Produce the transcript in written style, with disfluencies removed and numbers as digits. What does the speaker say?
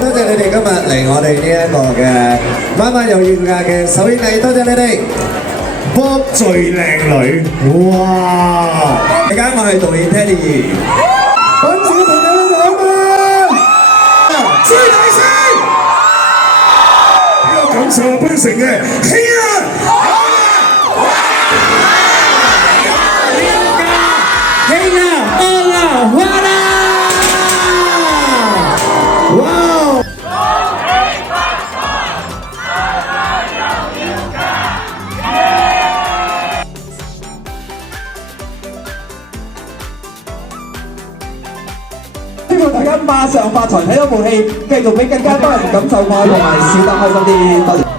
多謝你哋今日嚟我哋呢一個嘅晚晚有要價嘅首映禮，多謝你哋。Bob 最靚女，哇！大家我係導演 Teddy， 粉絲朋友們好嗎？最大聲！呢個感受檳城嘅氣啊！氣啊！安啊！哇啦！哇！希望大家馬上發財，睇咗部戲，繼續俾更加多人感受愛同埋笑得開心啲。多謝。